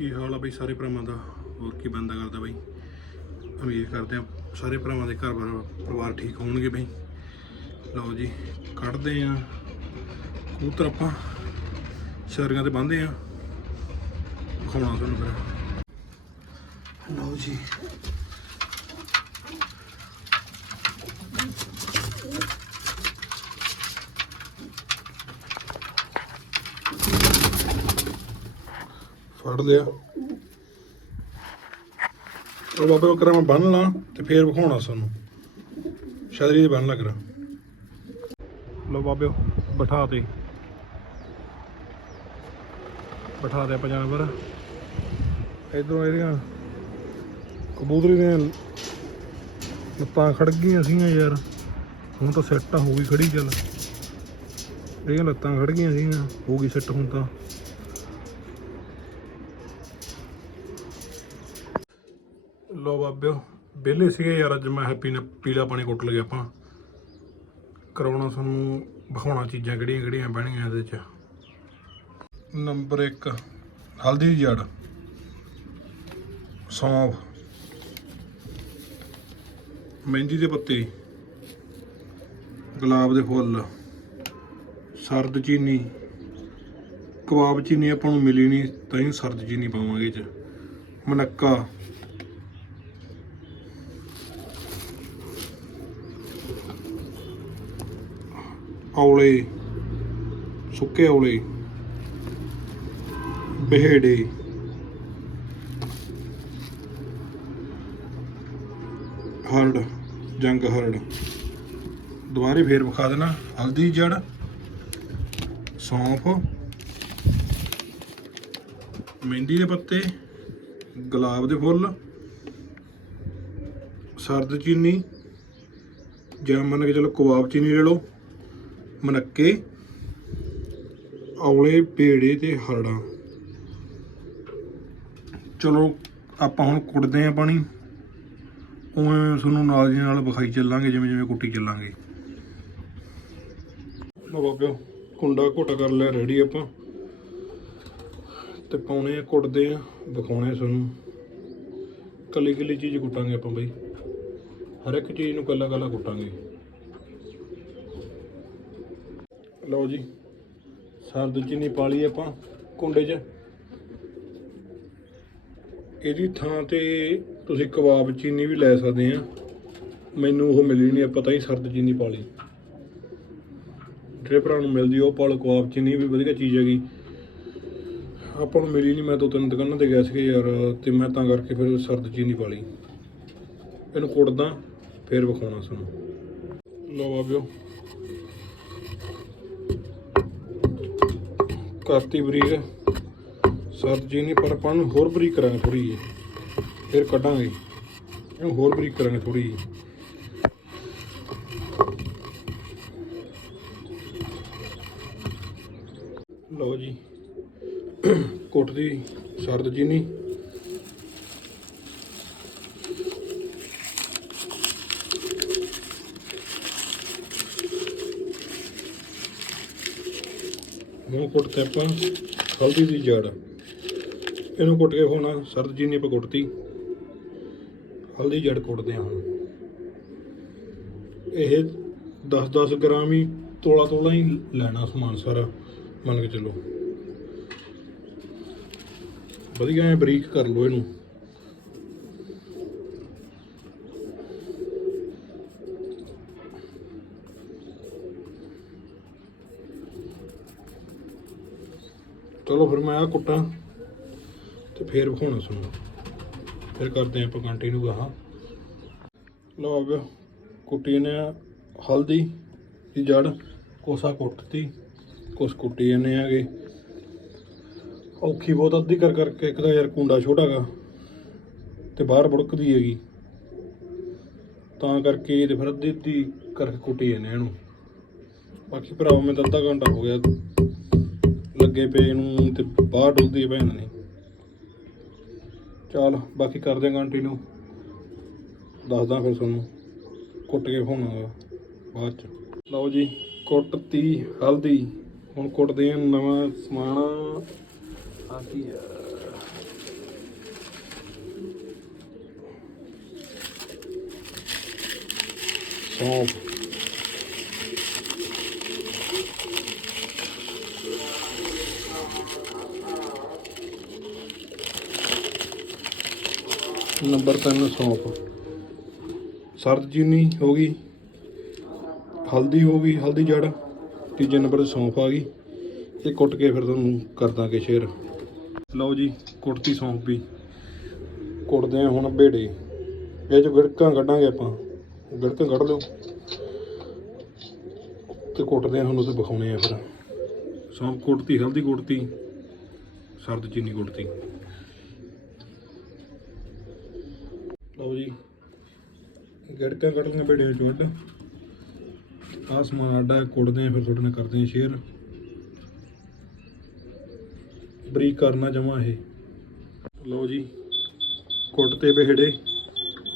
ਕੀ ਹਾਲ ਆ ਬਈ ਸਾਰੇ ਭਰਾਵਾਂ ਦਾ? ਹੋਰ ਕੀ ਬੰਦਾ ਕਰਦਾ ਬਈ? ਉਮੀਦ ਕਰਦੇ ਆ ਸਾਰੇ ਭਰਾਵਾਂ ਦੇ ਘਰ ਬਾਰ ਪਰਿਵਾਰ ਠੀਕ ਹੋਣਗੇ ਬਈ। ਲਓ ਜੀ, ਕੱਢਦੇ ਆ ਕਬੂਤਰ ਆਪਾਂ। ਸ਼ਰਗਾਂ ਤੇ ਬੰਨਦੇ ਆ ਦਿਖਾਉਣਾ ਤੁਹਾਨੂੰ ਫਿਰ। ਲਓ ਜੀ ਫੜ ਲਿਆ ਉਹ ਬਾਬੇ ਉਹ ਕਰਾਂ ਮੈਂ ਬੰਨ ਲਾਂ ਤੇ ਫੇਰ ਵਿਖਾਉਣਾ ਤੁਹਾਨੂੰ ਸ਼ਾਇਦ ਇਹ ਬੰਨ ਲੱਗ ਰਾਂ ਲੋ ਬਾਬੇ, ਬਿਠਾ ਤੇ। ਬਿਠਾ ਦੇ ਆਪਾਂ ਜਾਨਵਰ ਇਧਰੋਂ ਇਹਦੀਆਂ ਕਬੂਤਰੀ ਦੀਆਂ ਲੱਤਾਂ ਖੜ ਗਈਆਂ ਸੀਗੀਆਂ ਯਾਰ। ਹੁਣ ਤਾਂ ਸੈੱਟ ਹੋ ਗਈ ਖੜੀ ਚੱਲ। ਇਹਦੀਆਂ ਲੱਤਾਂ ਖੜ ਗਈਆਂ ਸੀਗੀਆਂ, ਹੋ ਗਈ ਸੈੱਟ ਹੁਣ ਤਾਂ। ਲੋ ਬਾਬਿਓ ਵਿਹਲੇ ਸੀਗੇ ਯਾਰ ਅੱਜ ਮੈਂ ਹੈਪੀ ਨੇ ਪੀਲਾ ਪਾਣੀ ਕੁੱਟ ਲਗੇ ਆਪਾਂ। ਕਰਾਉਣਾ ਤੁਹਾਨੂੰ ਵਿਖਾਉਣਾ ਚੀਜ਼ਾਂ ਕਿਹੜੀਆਂ ਕਿਹੜੀਆਂ ਬਹਿਣੀਆਂ ਇਹਦੇ ਚ। ਨੰਬਰ 1 ਹਲਦੀ ਦੀ ਜੜ। ਸੌਂਫ। ਮਹਿੰਦੀ ਦੇ ਪੱਤੇ। ਗੁਲਾਬ ਦੇ ਫੁੱਲ। ਸਰਦ ਚੀਨੀ। ਕਬਾਬ ਚੀਨੀ ਆਪਾਂ ਨੂੰ ਮਿਲੀ ਨਹੀਂ ਤਾਂ ਹੀ ਸਰਦ ਚੀਨੀ ਪਾਵਾਂਗੇ ਚ। ਮਨੱਕਾ। ਔਲੇ, ਸੁੱਕੇ ਔਲੇ, ਬਿਹੜੇ। ਹਰੜ, ਜੰਗ ਹਰੜ। ਦੁਬਾਰੇ ਫੇਰ ਵਿਖਾ ਦੇਣਾ। ਹਲਦੀ, ਜੜ, ਸੌਂਫ, ਮਹਿੰਦੀ ਦੇ ਪੱਤੇ, ਗੁਲਾਬ ਦੇ ਫੁੱਲ, ਸਰਦ ਚੀਨੀ ਜਾਂ ਮੰਨ ਕੇ ਚਲੋ ਕਬਾਬ ਚੀਨੀ ਲੈ ਲਓ। ਮਨੱਕੇ, ਔਲੇ ਪੇੜੇ ਤੇ ਹਰੜਾਂ। ਚਲੋ, ਆਪਾਂ ਹੁਣ ਕੁੱਟਦੇ ਆਂ ਪਾਣੀ। ਉਵੇਂ ਤੁਹਾਨੂੰ ਨਾਲ ਦੀ ਨਾਲ ਵਿਖਾਈ ਚੱਲਾਂਗੇ, ਜਿਵੇਂ ਜਿਵੇਂ ਕੁੱਟੀ ਚੱਲਾਂਗੇ। ਲੋ ਬਾਬਿਓ, ਕੁੰਡਾ ਘੁੱਟ ਕਰ ਲਿਆ ਰੈਡੀ ਆਪਾਂ। ਤੇ ਪਾਉਣੇ ਆ, ਕੁੱਟਦੇ ਆ, ਵਿਖਾਉਣੇ ਤੁਹਾਨੂੰ। ਕੱਲੀ ਕੱਲੀ ਚੀਜ਼ ਕੁੱਟਾਂਗੇ ਆਪਾਂ ਬਈ। ਹਰ ਇੱਕ ਚੀਜ਼ ਨੂੰ ਕੱਲਾ ਕੱਲਾ ਕੁੱਟਾਂਗੇ। ਲਓ ਜੀ, ਸਰਦ ਚੀਨੀ ਪਾ ਲਈ ਆਪਾਂ ਕੁੰਡੇ 'ਚ। ਇਹਦੀ ਥਾਂ ਤੇ ਤੁਸੀਂ ਕਬਾਬ ਚੀਨੀ ਵੀ ਲੈ ਸਕਦੇ ਆ। ਮੈਨੂੰ ਉਹ ਮਿਲੀ ਨਹੀਂ ਪਤਾ ਹੀ ਸਰਦ ਚੀਨੀ ਪਾ ਲਈ। ਜਿਹੜੇ ਭਰਾ ਨੂੰ ਮਿਲਦੀ ਉਹ ਪਾ ਲਓ ਕਬਾਬ ਚੀਨੀ ਵੀ ਵਧੀਆ ਚੀਜ਼ ਹੈਗੀ। ਆਪਾਂ ਨੂੰ ਮਿਲੀ ਨਹੀਂ ਮੈਂ ਦੋ ਤਿੰਨ ਦੁਕਾਨਾਂ ਤੇ ਗਿਆ ਸੀ ਯਾਰ, ਤੇ ਮੈਂ ਤਾਂ ਕਰਕੇ ਫਿਰ ਸਰਦ ਚੀਨੀ ਪਾ ਲਈ। ਇਹਨੂੰ ਕੁੱਟਦਾ, ਫਿਰ ਵਿਖਾਉਣਾ ਤੁਹਾਨੂੰ। ਲਓ ਬਾਬਿਓ ਕਰਤੀ ਬਰੀਕ। ਸਰਦ ਜੀ ਨਹੀਂ ਪਰ ਆਪਾਂ ਨੂੰ ਹੋਰ ਬਰੀਕ ਕਰਾਂਗੇ ਥੋੜੀ ਜੀ ਫਿਰ ਕੱਢਾਂਗੇ। ਇਹਨੂੰ ਹੋਰ ਬਰੀਕ ਕਰਾਂਗੇ ਥੋੜੀ ਜੀ ਲਓ ਜੀ। ਕੁੱਟਦੀ ਸਰਦ ਜੀਨੀ ਕੁੱਟ ਹੁਣ ਆਪਾਂ ਹਲਦੀ ਦੀ ਜੜ। ਇਹਨੂੰ ਕੁੱਟ ਕੇ ਹੋਣਾ ਸਰਦ ਜੀ ਨੇ ਆਪਾਂ ਕੁੱਟਤੀ ਹਲਦੀ ਜੜ ਕੁੱਟਦੇ ਹਾਂ ਹੁਣ। ਇਹ 10-10 ਗ੍ਰਾਮ ਹੀ ਤੋਲਾ ਤੋਲਾ ਹੀ ਲੈਣਾ ਸਮਾਨ ਸਾਰਾ, ਮੰਨ ਕੇ ਚੱਲੋ। ਵਧੀਆ ਐ ਬਰੀਕ ਕਰ ਲਓ ਇਹਨੂੰ। ਚਲੋ ਫਿਰ ਮੈਂ ਆ ਕੁੱਟਾਂ ਤੇ ਫੇਰ ਵਿਖਾਉਣਾ ਤੁਹਾਨੂੰ। ਫਿਰ ਕਰਦੇ ਆਪਾਂ ਕੰਟੀਨਿਊ ਗਾਹਾਂ। ਲਓ ਆਵੇ ਕੁੱਟੀ ਨੇ ਹਲਦੀ ਦੀ ਜੜ, ਕੋਸਾ ਕੁੱਟਤੀ, ਕੁਛ ਕੁੱਟੀ ਜਾਂਦੇ ਆਗੇ ਔਖੀ ਬਹੁਤ ਅੱਧੀ ਕਰ ਕਰਕੇ ਇੱਕ ਤਾਂ ਯਾਰ ਕੁੰਡਾ ਛੋਟਾ ਗਾ ਤੇ ਬਾਹਰ ਬੁੜਕਦੀ ਹੈਗੀ। ਤਾਂ ਕਰਕੇ ਤੇ ਫਿਰ ਅੱਧੀ ਅੱਧੀ ਕਰਕੇ ਕੁੱਟੀ ਜਾਂਦੇ ਇਹਨੂੰ। ਬਾਕੀ ਭਰਾਵਾ, ਮੈਂ ਤਾਂ ਅੱਧਾ ਘੰਟਾ ਹੋ ਗਿਆ। ਲੱਗੇ ਪਏ ਨੂੰ ਤੇ ਬਾਹਰ ਡੁੱਲਦੀ ਭੈਣ ਨੇ। ਚਲ, ਬਾਕੀ ਕਰਦੇ ਕੰਟੀਨਿਊ ਦੱਸਦਾ ਫਿਰ ਤੁਹਾਨੂੰ, ਕੁੱਟ ਕੇ ਹੋਣਾ ਬਾਅਦ ਚ। ਲਓ ਜੀ ਕੁੱਟਤੀ ਹਲਦੀ। ਹੁਣ ਕੁੱਟਦੇ ਆ ਨਵਾਂ ਸਮਾਨ। ਆ ਕੀ ਨੰਬਰ 3 ਸੌਂਫ। ਸਰਦ ਚੀਨੀ ਹੋ ਗਈ, ਹਲਦੀ ਹੋ ਗਈ, ਹਲਦੀ ਜੜ, ਤੀਜੇ ਨੰਬਰ ਤੇ ਸੌਂਫ ਆ ਗਈ। ਇਹ ਕੁੱਟ ਕੇ ਫਿਰ ਤੁਹਾਨੂੰ ਕਰ ਦਾਂਗੇ ਸ਼ੇਅਰ ਲਓ ਜੀ, ਕੁੱਟਤੀ ਸੌਂਫ ਵੀ। ਕੁੱਟਦੇ ਆ ਹੁਣ ਬੇੜੇ। ਇਹ ਚ ਗੜਕਾਂ ਕੱਢਾਂਗੇ ਆਪਾਂ। ਗੜਕਾਂ ਕੱਢ ਲਓ। ਤੇ ਕੁੱਟਦੇ ਆ ਤੁਹਾਨੂੰ ਤੇ ਵਿਖਾਉਣੇ ਆ ਫਿਰ। ਸੌਂਫ ਕੁੱਟਤੀ, ਹਲਦੀ ਕੁੱਟਤੀ, ਸਰਦ ਚੀਨੀ ਕੁੱਟਤੀ। ਲਓ ਜੀ। ਗੜਕਾਂ ਕੱਢ ਬੇੜੇ 'ਚ ਅੱਡ। ਆਹ ਸਮਾਨ ਆਡਾ ਕੁੱਟਦੇ ਆ, ਫਿਰ ਤੁਹਾਡੇ ਨਾਲ ਕਰਦੇ ਆ ਸ਼ੇਅਰ ਬਰੀਕ ਕਰਨਾ ਜਮਾ ਇਹ। ਲਓ ਜੀ, ਕੁੱਟਤੇ ਬਿਹੜੇ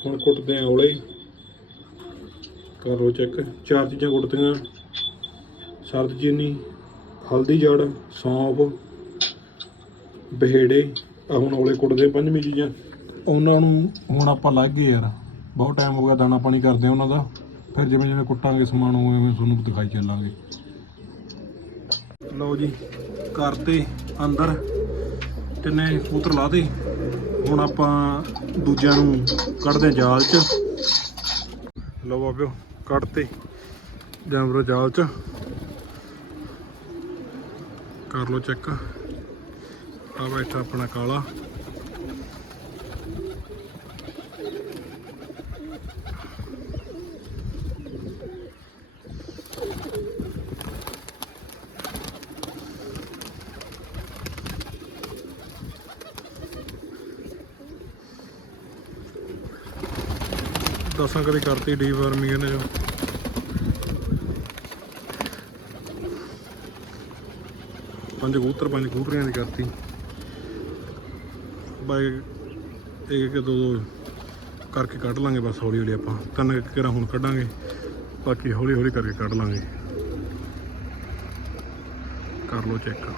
ਹੁਣ ਕੁੱਟਦੇ ਆ ਔਲੇ। ਕਰ ਲਓ ਚੈੱਕ ਚਾਰ ਚੀਜ਼ਾਂ ਕੁੱਟਤੀਆਂ। ਸਰਦ ਚੀਨੀ, ਹਲਦੀ ਜੜ, ਸੌਂਫ ਬਿਹੜੇ ਆ ਹੁਣ ਔਲੇ ਕੁੱਟਦੇ ਪੰਜਵੀਂ ਚੀਜ਼ਾਂ। ਉਹਨਾਂ ਨੂੰ ਹੁਣ ਆਪਾਂ ਲੱਗ ਗਏ ਯਾਰ। ਬਹੁਤ ਟਾਈਮ ਹੋ ਗਿਆ ਦਾਣਾ ਪਾਣੀ ਕਰਦੇ ਆ ਉਹਨਾਂ ਦਾ। ਫਿਰ ਜਿਵੇਂ ਜਿਵੇਂ ਕੁੱਟਾਂਗੇ ਸਮਾਨ, ਉਵੇਂ ਉਵੇਂ ਤੁਹਾਨੂੰ ਦਿਖਾਈ ਚੱਲਾਂਗੇ। ਲਓ ਜੀ ਕਰਤੇ ਅੰਦਰ ਤਿੰਨੇ ਕਬੂਤਰ ਲਾ ਦੇ ਹੁਣ ਆਪਾਂ ਦੂਜਿਆਂ ਨੂੰ ਕੱਢਦੇ ਹਾਂ ਜਾਲ 'ਚ। ਲਓ ਬਾਬਿਓ ਕੱਢਤੇ ਜਾਨਵਰ ਜਾਲ 'ਚ। ਕਰ ਲਓ ਚੈੱਕ। ਆ ਬੈਠਾ ਆਪਣਾ ਕਾਲਾ। ਦਸਾਂ ਕਦੇ ਕਰਤੀ ਡੀ ਵਾਰਮਿੰਗ ਇਹਨੇ ਜੋ। ਪੰਜ ਕਬੂਤਰ, ਪੰਜ ਕਬੂਤਰੀਆਂ ਦੀ ਕਰਤੀ। ਬਾਈ, ਇੱਕ ਇੱਕ, ਦੋ ਦੋ ਕਰਕੇ ਕੱਢ ਲਾਂਗੇ ਬਸ ਹੌਲੀ ਹੌਲੀ ਆਪਾਂ। ਤਿੰਨ ਕਿਰਾ ਹੁਣ ਕੱਢਾਂਗੇ, ਬਾਕੀ ਹੌਲੀ ਹੌਲੀ ਕਰਕੇ ਕੱਢ ਲਾਂਗੇ। ਕਰ ਲਓ ਚੈੱਕ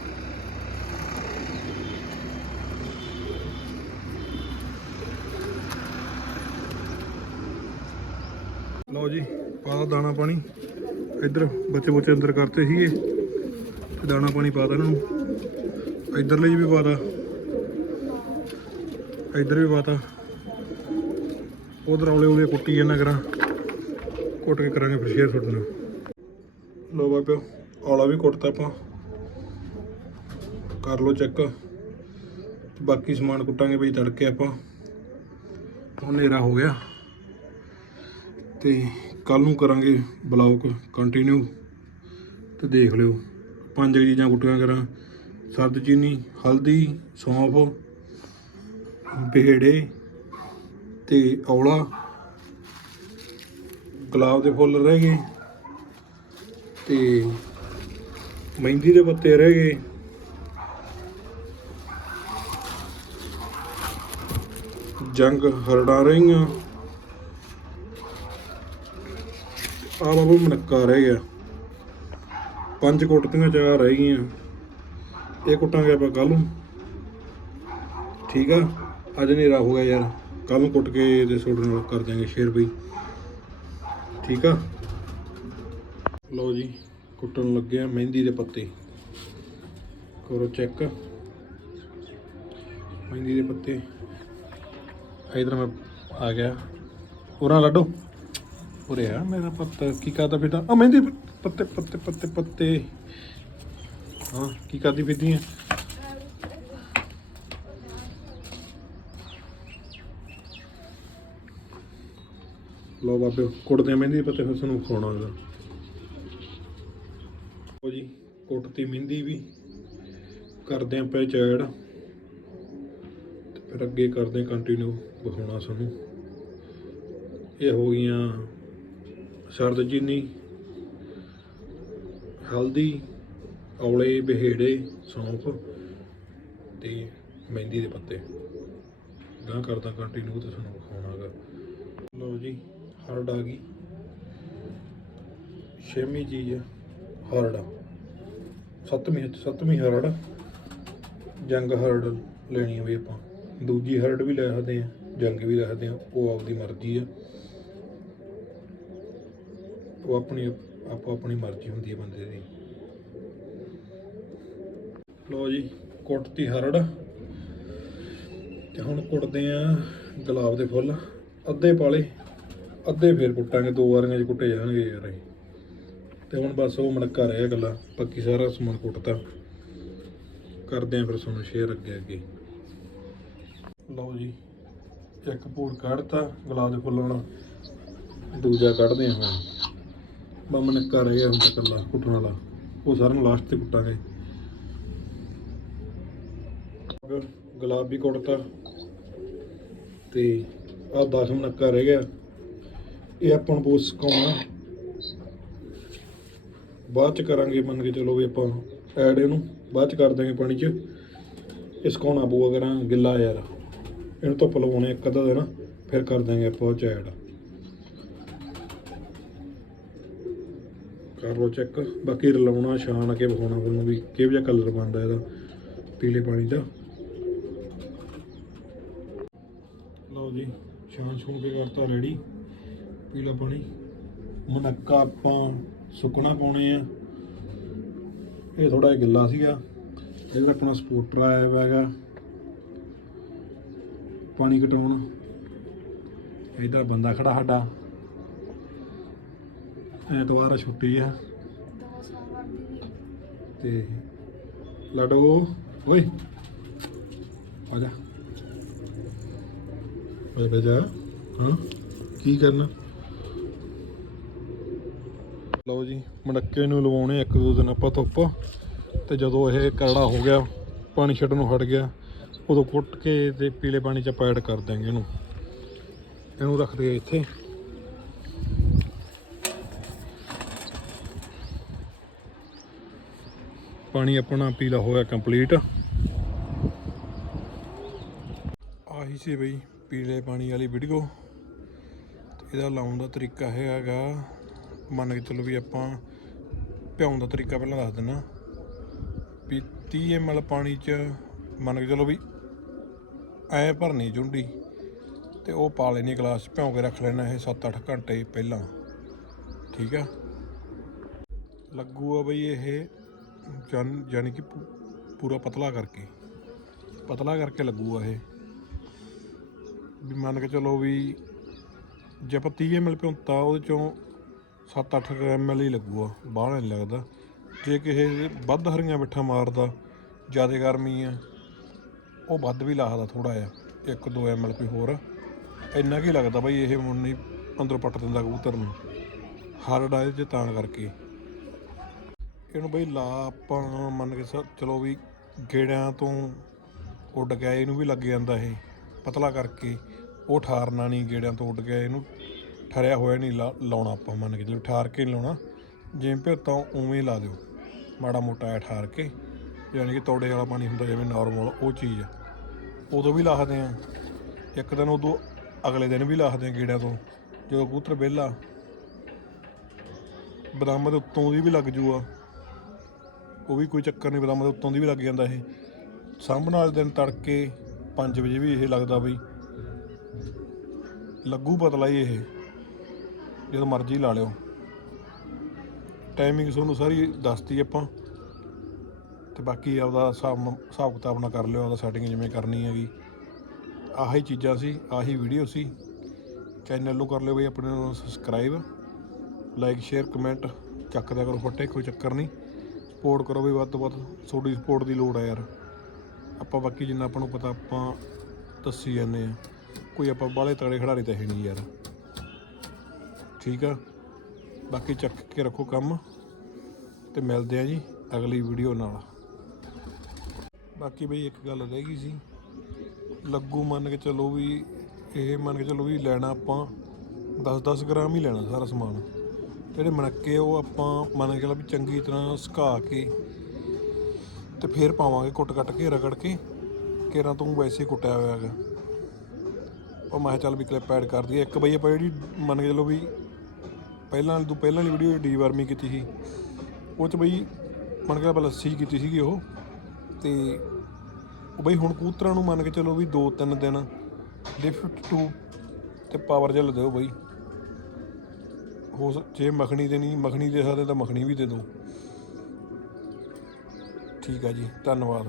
ਲਓ ਜੀ, ਪਾ ਦਾਣਾ ਪਾਣੀ। ਇੱਧਰ ਬੱਚੇ ਬੱਚੇ ਅੰਦਰ ਕਰਤੇ ਸੀਗੇ। ਤੇ ਦਾਣਾ ਪਾਣੀ ਪਾ ਤਾ ਇਹਨਾਂ ਨੂੰ। ਇੱਧਰਲੇ 'ਚ ਵੀ ਪਾ ਤਾ। ਇੱਧਰ ਵੀ ਪਾਤਾ ਉਧਰ ਔਲੇ ਔਲੇ ਕੁੱਟੀ ਇਹਨਾਂ ਕਰਾਂ। ਕੁੱਟ ਕੇ ਕਰਾਂਗੇ ਫਿਰ ਸ਼ੇਅਰ ਤੁਹਾਡੇ ਨਾਲ। ਲਓ ਬਾਬਿਓ ਔਲਾ ਵੀ ਕੁੱਟਤਾ ਆਪਾਂ। ਕਰ ਲੋ ਚੈੱਕ। ਬਾਕੀ ਸਮਾਨ ਕੁੱਟਾਂਗੇ ਬਈ, ਤੜਕੇ ਆਪਾਂ। ਹੁਣ ਹਨੇਰਾ ਹੋ ਗਿਆ। ਤੇ ਕੱਲ ਨੂੰ ਕਰਾਂਗੇ ਬਲੌਗ ਕੰਟੀਨਿਊ ਤੇ ਦੇਖ ਲਿਓ। ਪੰਜ ਚੀਜ਼ਾਂ ਕੁੱਟੀਆਂ ਕਰਾਂ। ਸਰਦ ਚੀਨੀ, ਹਲਦੀ, ਸੌਂਫ ਬਿਹੜੇ ਤੇ ਔਲਾ। ਗੁਲਾਬ ਦੇ ਫੁੱਲ ਰਹਿ ਗਏ ਤੇ ਮਹਿੰਦੀ ਦੇ ਪੱਤੇ ਰਹਿ ਗਏ। ਜੰਗ ਹਰੜਾ ਰਹੀਆਂ। ਆ ਬਾਬੂ ਮਨੱਕਾ ਰਹਿ ਗਿਆ। ਪੰਜ ਕੁੱਟੀਆਂ ਚਾਰ ਰਹਿ ਗਈਆਂ। ਇਹ ਕੁੱਟਾਂਗੇ ਆਪਾਂ ਕੱਲ ਨੂੰ। ਠੀਕ ਆ? ਅੱਜ ਹਨੇਰਾ ਹੋ ਗਿਆ ਯਾਰ। ਕੱਲ ਨੂੰ ਕੁੱਟ ਕੇ ਤੇ ਤੁਹਾਡੇ ਨਾਲ ਕਰ ਦਿਆਂਗੇ ਸ਼ੇਅਰ ਬਈ। ਠੀਕ ਆ? ਲਓ ਜੀ, ਕੁੱਟਣ ਲੱਗੇ ਆ ਮਹਿੰਦੀ ਦੇ ਪੱਤੇ। ਕਰੋ ਚੈੱਕ। ਮਹਿੰਦੀ ਦੇ ਪੱਤੇ। ਇਧਰ ਮੈਂ ਆ ਗਿਆ। ਉਰਾਂ ਲੱਡੋ? ਉਰੇ ਆ। ਮੇਰਾ ਪੱਤਾ, ਕੀ ਕਰਦਾ ਫਿਰਦਾ ਆ ਮਹਿੰਦੀ ਪੱਤੇ ਪੱਤੇ ਪੱਤੇ ਪੱਤੇ। ਹਾਂ, ਕੀ ਕਰਦੀ ਫਿਰਦੀ ਹੈ ਲਓ ਬਾਬੇ, ਕੁੱਟਦੇ ਮਹਿੰਦੀ ਦੇ ਪੱਤੇ, ਫਿਰ ਤੁਹਾਨੂੰ ਖਾਣਾ ਇਹਦਾ ਲਓ ਜੀ, ਕੁੱਟਤੀ ਮਹਿੰਦੀ ਵੀ। ਕਰਦੇ ਆਂ ਪਏ ਚੈੜ। ਫਿਰ ਅੱਗੇ ਕਰਦੇ ਕੰਟੀਨਿਊ ਵਿਖਾਉਣਾ ਤੁਹਾਨੂੰ। ਇਹ ਹੋ ਗਈਆਂ ਸਰਦ ਚੀਨੀ, ਹਲਦੀ, ਔਲੇ, ਬਿਹੇੜੇ, ਸੌਂਫ ਤੇ ਮਹਿੰਦੀ ਦੇ ਪੱਤੇ। ਗਾਂ ਕਰਦਾ ਕੰਟੀਨਿਊ ਤੇ ਤੁਹਾਨੂੰ ਵਿਖਾਉਣਾਗਾ। ਲਓ ਜੀ ਹਰਡ ਆ ਗਈ। ਛੇਵੀਂ ਚੀਜ਼ ਆ ਹਰਡ ਸੱਤਵੀਂ ਸੱਤਵੀਂ ਹਰੜ। ਜੰਗ ਹਰਡ ਲੈਣੀ ਹੋਵੇ ਆਪਾਂ। ਦੂਜੀ ਹਰਡ ਵੀ ਲੈ ਸਕਦੇ ਆ, ਜੰਗ ਵੀ ਲੈ ਸਕਦੇ ਆ, ਉਹ ਆਪਦੀ ਮਰਜ਼ੀ ਆ। ਉਹ ਆਪਣੀ ਆਪੋ ਆਪਣੀ ਮਰਜ਼ੀ ਹੁੰਦੀ ਹੈ ਬੰਦੇ ਦੀ। ਲੋ ਜੀ ਕੁੱਟਤੀ ਹਰੜ। ਤੇ ਹੁਣ ਕੁੱਟਦੇ ਆ ਗੁਲਾਬ ਦੇ ਫੁੱਲ। ਅੱਧੇ ਪਾਲੇ, ਅੱਧੇ ਫੇਰ ਕੁੱਟਾਂਗੇ, ਦੋ ਵਾਰੀਆਂ ਚ ਕੁੱਟੇ ਜਾਣਗੇ ਯਾਰ ਇਹ। ਤੇ ਹੁਣ ਬਸ ਉਹ ਮਣਕਾ ਰਹਿ ਗੱਲਾਂ, ਬਾਕੀ ਸਾਰਾ ਸਮਾਨ ਕੁੱਟਤਾ। ਕਰਦੇ ਆ ਫਿਰ ਤੁਹਾਨੂੰ ਸ਼ੇਅਰ ਅੱਗੇ ਅੱਗੇ। ਲਓ ਜੀ, ਇੱਕ ਪੂਰ ਕੱਢਤਾ ਗੁਲਾਬ ਦੇ ਫੁੱਲਾਂ ਨਾਲ। ਦੂਜਾ ਕੱਢਦੇ ਆ ਹੁਣ। ਬੰਮ ਨੱਕਾ ਰਹਿ ਗਿਆ ਹੁਣ ਤਾਂ ਇਕੱਲਾ ਕੁੱਟਣ ਵਾਲਾ। ਉਹ ਸਾਰਿਆਂ ਨੂੰ ਲਾਸਟ ਤੇ ਕੁੱਟਾਂਗੇ। ਗੁਲਾਬ ਵੀ ਕੁੱਟਤਾ। ਤੇ ਆਹ 10 ਨੱਕਾ ਰਹਿ ਗਿਆ। ਇਹ ਆਪਾਂ ਨੂੰ ਬਹੁਤ ਸੁਕਾਉਣਾ ਬਾਅਦ ਚ ਕਰਾਂਗੇ ਮੰਨ ਕੇ ਚਲੋ ਵੀ ਆਪਾਂ ਐਡ ਇਹਨੂੰ। ਬਾਅਦ ਚ ਕਰ ਦਾਂਗੇ ਪਾਣੀ ਚ। ਇਹ ਸੁਕਾਉਣਾ ਪਊਗਾ ਕਰਾਂ ਗਿੱਲਾ ਯਾਰ। ਇਹਨੂੰ ਧੁੱਪ ਲਵਾਉਣੇ ਇੱਕ ਅੱਧਾ ਦਿਨ। ਫਿਰ ਕਰ ਦਾਂਗੇ ਆਪਾਂ ਉਹ ਚ ਐਡ ਕਰ ਲਓ ਚੈੱਕ ਬਾਕੀ ਰਲਾਉਣਾ, ਛਾਣ ਕੇ ਵਿਖਾਉਣਾ ਤੁਹਾਨੂੰ ਵੀ, ਕਿਹੋ ਜਿਹਾ ਕਲਰ ਬਣਦਾ ਇਹਦਾ, ਪੀਲੇ ਪਾਣੀ ਦਾ। ਲਓ ਜੀ, ਛਾਣ ਛੂਣ ਕੇ ਕਰਤਾ ਰੈਡੀ ਪੀਲਾ ਪਾਣੀ। ਮੁਨੱਕਾ ਆਪਾਂ ਸੁੱਕਣਾ ਪਾਉਣੇ ਆ। ਇਹ ਥੋੜਾ ਜਿਹਾ ਗਿੱਲਾ ਸੀਗਾ। ਇਹਦਾ ਆਪਣਾ ਸਪੋਰਟਰ ਆਇਆ ਹੋਇਆ ਪਾਣੀ ਕਟਾਉਣ ਇਹਦਾ ਬੰਦਾ ਖੜਾ ਸਾਡਾ। ਐਤਵਾਰ ਛੁੱਟੀ ਆ। ਤੇ ਲੜੋ ਓਏ, ਆ ਜਾ। ਓਏ ਬੇਜਾ ਹਾਂ, ਕੀ ਕਰਨਾ? ਲਓ ਜੀ ਮੜੱਕੇ ਨੂੰ ਲਵਾਉਣੇ ਇੱਕ ਦੋ ਦਿਨ ਆਪਾਂ ਧੁੱਪ। ਤੇ ਜਦੋਂ ਇਹ ਕਰੜਾ ਹੋ ਗਿਆ, ਪਾਣੀ ਛੱਡਣ ਨੂੰ ਹਟ ਗਿਆ, ਉਦੋਂ ਕੁੱਟ ਕੇ ਤੇ ਪੀਲੇ ਪਾਣੀ ਚ ਪੈਡ ਕਰ ਦਾਂਗੇ ਇਹਨੂੰ। ਇਹਨੂੰ ਰੱਖਦੇ ਆ ਇੱਥੇ। ਪਾਣੀ ਆਪਣਾ ਪੀਲਾ ਹੋਇਆ ਕੰਪਲੀਟ। ਆਹੀ ਸੀ ਬਈ, ਪੀਲੇ ਪਾਣੀ ਵਾਲੀ ਵੀਡੀਓ ਇਹਦਾ ਲਾਉਣ ਦਾ ਤਰੀਕਾ ਹੈਗਾ, ਮੰਨ ਕੇ ਚਲੋ ਵੀ ਆਪਾਂ ਭਿਉਣ ਦਾ ਤਰੀਕਾ ਪਹਿਲਾਂ ਦੱਸ ਦਿੰਨਾ ਵੀ 30 ml ਪਾਣੀ 'ਚ ਮੰਨ ਕੇ ਚਲੋ ਵੀ ਐ ਭਰਨੀ ਜੁੰਡੀ ਤੇ ਉਹ ਪਾ ਲੈਣੀ ਗਲਾਸ 'ਚ, ਭਿਉਂ ਕੇ ਰੱਖ ਲੈਣਾ ਇਹ 7-8 ਘੰਟੇ ਪਹਿਲਾਂ। ਠੀਕ ਆ? ਲੱਗੂਗਾ ਬਈ ਇਹ ਯਾਨੀ ਕਿ ਪੂਰਾ ਪਤਲਾ ਕਰਕੇ। ਪਤਲਾ ਕਰਕੇ ਲੱਗੂਗਾ ਇਹ। ਵੀ ਮੰਨ ਕੇ ਚਲੋ ਵੀ ਜੇ ਆਪਾਂ 30 ml ਭਿਉਂਤਾ ਉਹਦੇ ਚੋਂ 7-8 ml ਹੀ ਲੱਗੂਗਾ ਬਾਹਰ ਨਹੀਂ ਲੱਗਦਾ। ਜੇ ਕਿਸੇ ਵੱਧ ਹਰੀਆਂ ਮਿੱਠਾ ਮਾਰਦਾ, ਜ਼ਿਆਦਾ ਗਰਮੀ ਆ, ਉਹ ਵੱਧ ਵੀ ਲਾਹਦਾ ਥੋੜਾ ਜਿਹਾ 1-2 ml ਕੋਈ ਹੋਰ। ਇੰਨਾ ਕੀ ਲੱਗਦਾ ਬਈ ਇਹ ਹੁਣ ਨਹੀਂ ਅੰਦਰੋਂ ਪੱਟ ਦਿੰਦਾ ਕਬੂਤਰ ਨੂੰ। ਹਰ ਆ 'ਚ ਤਾਂ ਕਰਕੇ। ਇਹਨੂੰ ਬਈ ਲਾ ਆਪਾਂ ਮੰਨ ਕੇ ਸਰ ਚਲੋ ਵੀ ਗੇੜਿਆਂ ਤੋਂ ਉੱਡ ਗਿਆ, ਇਹਨੂੰ ਵੀ ਲੱਗ ਜਾਂਦਾ ਇਹ, ਪਤਲਾ ਕਰਕੇ। ਉਹ ਠਾਰਨਾ ਨਹੀਂ, ਗੇੜਿਆਂ ਤੋਂ ਉੱਡ ਗਿਆ, ਇਹਨੂੰ ਠਰਿਆ ਹੋਇਆ ਨਹੀਂ ਲਾ- ਲਾਉਣਾ ਆਪਾਂ ਮੰਨ ਕੇ ਚਲੋ, ਠਾਰ ਕੇ ਨਹੀਂ ਲਾਉਣਾ। ਜਿਵੇਂ ਭਿਓ ਤਾਂ ਉਵੇਂ ਹੀ ਲਾ ਦਿਓ, ਮਾੜਾ ਮੋਟਾ ਜਿਹਾ ਠਾਰ ਕੇ, ਯਾਨੀ ਕਿ ਤੋੜੇ ਵਾਲਾ ਪਾਣੀ ਹੁੰਦਾ, ਜਿਵੇਂ ਨਾਰਮਲ ਉਹ ਚੀਜ਼ ਉਦੋਂ ਵੀ ਲਾਹਦੇ ਆ। ਇੱਕ ਦਿਨ ਉਦੋਂ, ਅਗਲੇ ਦਿਨ ਵੀ ਲਾਹਦੇ ਆ ਗੇੜਿਆਂ ਤੋਂ। ਜਦੋਂ ਕਬੂਤਰ ਵਿਹਲਾ, ਬਦਾਮ ਦੇ ਉੱਤੋਂ ਦੀ ਵੀ ਲੱਗ ਜੂਗਾ ਉਹ ਵੀ ਕੋਈ ਚੱਕਰ ਨਹੀਂ ਬਦਾਮ ਦੇ ਉੱਤੋਂ ਦੀ ਵੀ ਲੱਗ ਜਾਂਦਾ ਇਹ। ਸਾਂਭਣ ਵਾਲੇ ਦਿਨ ਤੜਕੇ 5 ਵਜੇ ਵੀ ਇਹ ਲੱਗਦਾ ਬਈ ਲੱਗੂ ਪਤਲਾ ਹੀ ਇਹ। ਜਦੋਂ ਮਰਜ਼ੀ ਲਾ ਲਿਓ। ਟਾਈਮਿੰਗ ਤੁਹਾਨੂੰ ਸਾਰੀ ਦੱਸਤੀ ਆਪਾਂ। ਤੇ ਬਾਕੀ ਆਪਦਾ ਹਿਸਾਬ ਹਿਸਾਬ ਕਿਤਾਬ ਨਾਲ ਕਰ ਲਿਓ, ਆਪਦਾ ਸੈਟਿੰਗ ਜਿਵੇਂ ਕਰਨੀ ਹੈਗੀ। ਆਹੀ ਚੀਜ਼ਾਂ ਸੀ, ਆਹੀ ਵੀਡੀਓ ਸੀ। ਚੈਨਲ ਨੂੰ ਕਰ ਲਿਓ ਬਈ ਆਪਣੇ ਨੂੰ ਸਬਸਕ੍ਰਾਈਬ ਲਾਈਕ ਸ਼ੇਅਰ ਕਮੈਂਟ ਚੱਕ ਦਿਆ ਕਰੋ ਫੱਟੇ, ਕੋਈ ਚੱਕਰ ਨਹੀਂ। ਸਪੋਰਟ ਕਰੋ ਵੀ ਵੱਧ ਤੋਂ ਵੱਧ ਤੁਹਾਡੀ ਸਪੋਰਟ ਦੀ ਲੋੜ ਆ ਯਾਰ। ਆਪਾਂ ਬਾਕੀ ਜਿੰਨਾ ਆਪਾਂ ਨੂੰ ਪਤਾ, ਆਪਾਂ ਦੱਸੀ ਜਾਂਦੇ ਆ। ਕੋਈ ਆਪਾਂ ਬਾਹਲੇ ਤਗੜੇ ਖਿਡਾਰੀ ਤਾਂ ਹੈ ਨਹੀਂ ਯਾਰ। ਠੀਕ ਆ? ਬਾਕੀ ਚੱਕ ਕੇ ਰੱਖੋ ਕੰਮ ਤੇ ਮਿਲਦੇ ਆ ਜੀ ਅਗਲੀ ਵੀਡੀਓ ਨਾਲ। ਬਾਕੀ ਬਈ ਇੱਕ ਗੱਲ ਰਹਿ ਗਈ ਸੀ। ਲੱਗੂ ਮੰਨ ਕੇ ਚਲੋ ਵੀ, ਇਹ ਮੰਨ ਕੇ ਚਲੋ ਵੀ ਲੈਣਾ ਆਪਾਂ 10-10 ਗ੍ਰਾਮ ਹੀ ਲੈਣਾ ਸਾਰਾ ਸਮਾਨ। ਜਿਹੜੇ ਮਣਕੇ ਉਹ ਆਪਾਂ ਮੰਨ ਕੇ ਚੱਲੋ ਵੀ ਚੰਗੀ ਤਰ੍ਹਾਂ ਸੁਕਾ ਕੇ ਤੇ ਫਿਰ ਪਾਵਾਂਗੇ ਕੁੱਟ ਕੱਟ ਕੇ, ਰਗੜ ਕੇ। ਕੇਰਾਂ ਤੋਂ ਵੈਸੇ ਕੁੱਟਿਆ ਹੋਇਆ ਹੈਗਾ। ਉਹ ਮੈਂ ਕਿਹਾ ਚੱਲ ਵੀ ਕਲਿੱਪ ਐਡ ਕਰ ਦਈਏ। ਇੱਕ ਬਈ ਆਪਾਂ ਜਿਹੜੀ ਮੰਨ ਕੇ ਚਲੋ ਵੀ ਪਹਿਲਾਂ ਵਾਲੀ ਤੋਂ ਪਹਿਲਾਂ ਵਾਲੀ ਵੀਡੀਓ ਡੀਵਾਰਮੀ ਕੀਤੀ ਸੀ, ਉਹ ਚ ਬਈ ਮੰਨ ਕੇ ਆਪਾਂ ਲੱਸੀ ਕੀਤੀ ਸੀਗੀ ਉਹ। ਤੇ ਉਹ ਬਈ ਹੁਣ ਕੂਤਰਾਂ ਨੂੰ ਮੰਨ ਕੇ ਚਲੋ ਵੀ 2-3 ਦਿਨ, ਲਿਫਟ ਟੂ ਤੇ ਪਾਵਰ ਜਲ ਦਿਓ ਬਈ। ਹੋ ਜੇ ਮੱਖਣੀ ਦੇਣੀ, ਮੱਖਣੀ ਦੇ ਸਕਦੇ ਤਾਂ ਮੱਖਣੀ ਵੀ ਦੇ ਦਿਓ। ਠੀਕ ਆ ਜੀ, ਧੰਨਵਾਦ।